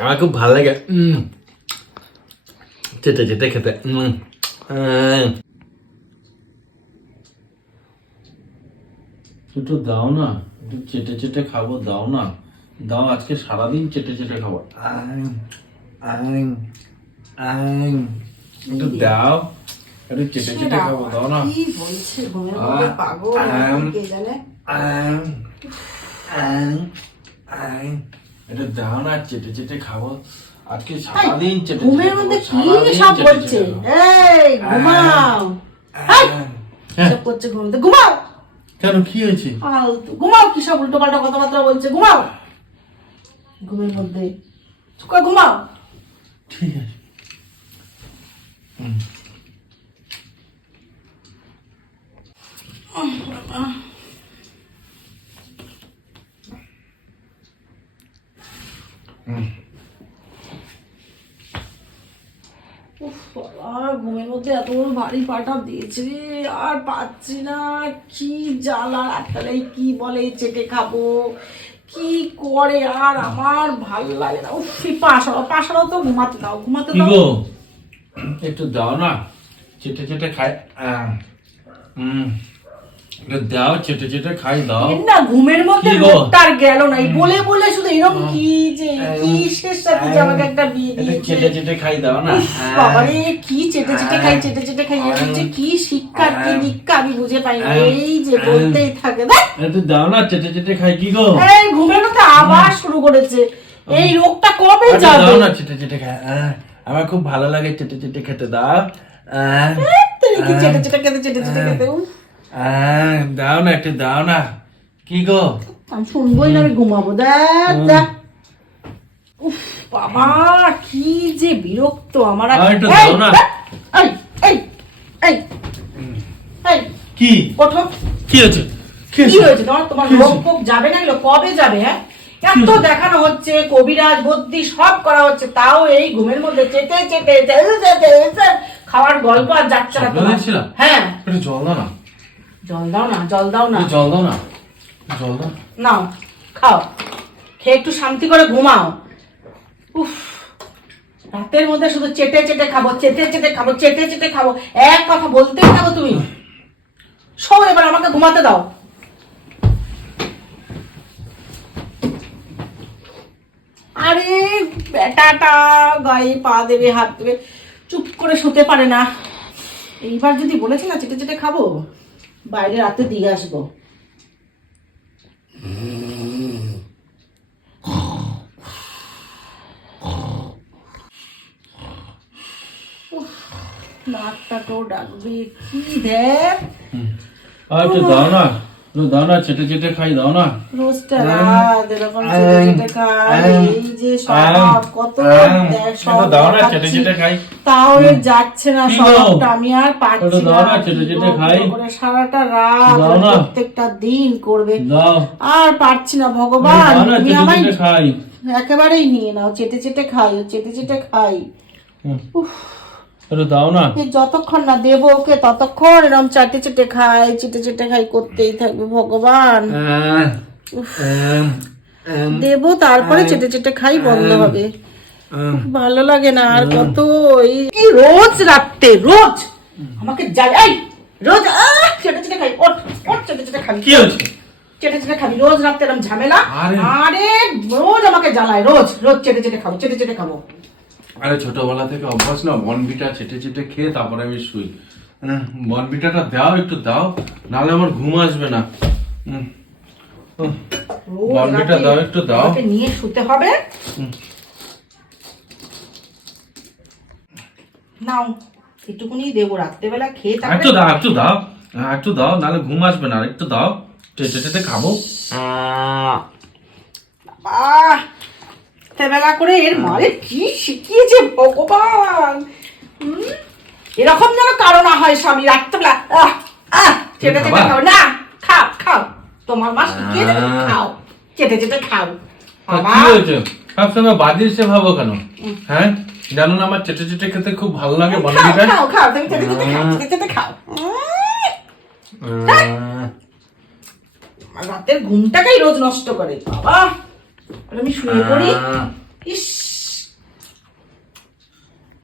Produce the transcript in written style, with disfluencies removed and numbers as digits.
আমার খুব ভালো লাগে চেটে চেটে খেতে। একটু দাও না, একটু চেটে চেটে খাবো, দাও না, দাও, আজকে সারাদিন চেটে চেটে খাবো। একটু দাও, একটু চেটে চেটে খাবো, দাও না। কি বলছে ঘুমের মধ্যে পাগল কে জানে। একটু দাও না, চেটে চেটে খাবো, আজকে সারাদিন চেটে চেটে ঘুমের মধ্যে কি সব বলছে। এই ঘুমাও, সব করছে ঘুমের মধ্যে, ঘুমাও। কেন, কি হয়েছে? ঘুমাও, কি সব উল্টো পাল্টা কথাবার্তা বলছে, ঘুমাও ঘুমের মধ্যে, চুপ করে ঘুমাও। ঠিক আছে। ঘুমের মধ্যে এত বড় ভারী পাটা দিয়েছে রে, আর পাচ্ছি না, কি জ্বালা। রাতটাই কি বলে চেটে খাবো, কি করে, আর আমার ভাল লাগে না। উফ, পাশাও তো ঘুমাতে দাও, ঘুমাতে দাও। একটু দাও না, চেটে চেটে খাই। দাও, চেটে চেটে খাই, দাও না। ঘুমের মধ্যে লোকটার গেল না, বলে বলে শুধু এরকম কি যে কি শেষ সাথে যে আমাকে একটা বিয়ে দিয়েছে। চেটে চেটে খাই, দাও না। বাবারে, কি চেটে চেটে খাই, চেটে চেটে খাই, এর হচ্ছে কি শিক্ষা কি দীক্ষা আমি বুঝে পাই না। এই যে বলতেই থাকে, একটু দাও না, চেটে চেটে খাই। কি গো, এই ঘুমের মধ্যে আবার শুরু করেছে। এই রোগটা কবে যাবে? দাও না, চেটে চেটে খাই, আমার খুব ভালো লাগে চেটে চেটে খেতে, দাও। কি চেটে চেটে খেতে, চেটে চেটে খেতে, দাও না, একটু দাও না। কি গো, আমি শুনবোই না, আমি ঘুমাবো। দেখ দেখ, উফ বাবা, কি যে বিরক্ত আমার। একটু দাও না। এই এই এই এই, কি ওঠো। কি হয়েছে? কি হয়েছে তোমার? তোমার রোগ ফোগ যাবে না, এগুলো কবে যাবে? হ্যাঁ, এত দেখানো হচ্ছে, কবিরাজ বদ্যি সব করা হচ্ছে, তাও এই ঘুমের মধ্যে চেটে চেটে খাওয়ার গল্প আর যাচ্ছে না তোমার। হ্যাঁ, একটু জল দাও না। জল দাও না, জল দাও না, জল দাও না, জল দাও। নাও খাও, খেয়ে একটু শান্তি করে ঘুমাও। উফ, রাতের মধ্যে শুধু চেটে চেটে খাবো, চেটে চেটে খাবো, চেটে চেটে খাবো, এক কথা বলতেই থাকো তুমি। শোও, এবার আমাকে ঘুমাতে দাও। আরে বেটাটা গায়ে পা দেবে, হাত দেবে, চুপ করে শুতে পারে না। এইবার যদি বলেছে না চেটে চেটে খাবো, বাইরে রাতে দিয়ে আসবো। নাকটাকেও ডাকবে, কি দেখ। একটু দাও না, একটু দাও না, চেটে চেটে খাই, দাও না। রোজটা রাত এরকম চেটে চেটে খাই, এই যে স্বভাব, কত সব দাও না, চেটে চেটে খাই, তাও এর যাচ্ছে না স্বভাবটা। আমি আর পারছি দাও না, না, চেটে চেটে খাই, করে সারাটা রাত দাও না, প্রত্যেকটা দিন করবে, দাও, আর পারছি না। ভগবান, তুমি আমায় খাই, একেবারেই নিয়ে নাও, চেটে চেটে খাই, চেটে চেটে খাই। উফ, দাও না। যতক্ষণ না দেবো ওকে, ততক্ষণ এরকম চেটে চেটে খাই, চেটে চেটে খাই করতেই থাকবে। ভগবান, দেবো তারপরে চেটে চেটে খাই বন্ধ হবে। ভালো লাগে না আর কত। এই রোজ রাত্রে রোজ আমাকে জ্বালাই, রোজ চেটে চেটে খাই, ওঠ ওঠ, চেটে চেটে খাবি। কি হচ্ছে? চেটে চেটে খাবি রোজ রাত্রে, এরকম ঝামেলা। আরে রোজ আমাকে জ্বালায়, রোজ রোজ চেটে চেটে খাবো, চেটে চেটে খাবো। আরে ছোটবেলা থেকে অভ্যাস না, বনবিটা চেটে চেটে খেয়ে তারপরে আমি শুই। বনবিটাটা দাও, একটু দাও, নাহলে আমার ঘুম আসবে না। বনবিটা দাও, একটু দাও, নিয়ে শুতে হবে। নাও, একটুকুনি দেবো রাত্রেবেলা খেয়ে। একটু দাও, একটু দাও, একটু দাও, নাহলে ঘুম আসবে না। একটু দাও, চেটে চেটে খাবো। বেলা করে এর মারে কি শিখিয়েছে ভগবান। এরকম যেন কারো না হয় স্বামী রাত্রেবেলা চেটে চেটে খাও। না, খাও খাও, তোমার মা শিখিয়ে দেবে, খাও, চেটে চেটে খাও। কি হয়েছে? সবসময় বাদির সে ভাবো কেন? হ্যাঁ, জানো না আমার চেটে চেটে খেতে খুব ভালো লাগে। বনবিটা খাও খাও, তুমি চেটে চেটে খাও, চেটে চেটে খাও। রাতের ঘুমটাকেই রোজ নষ্ট করে বাবা। আমি শুয়ে পড়ি, ইস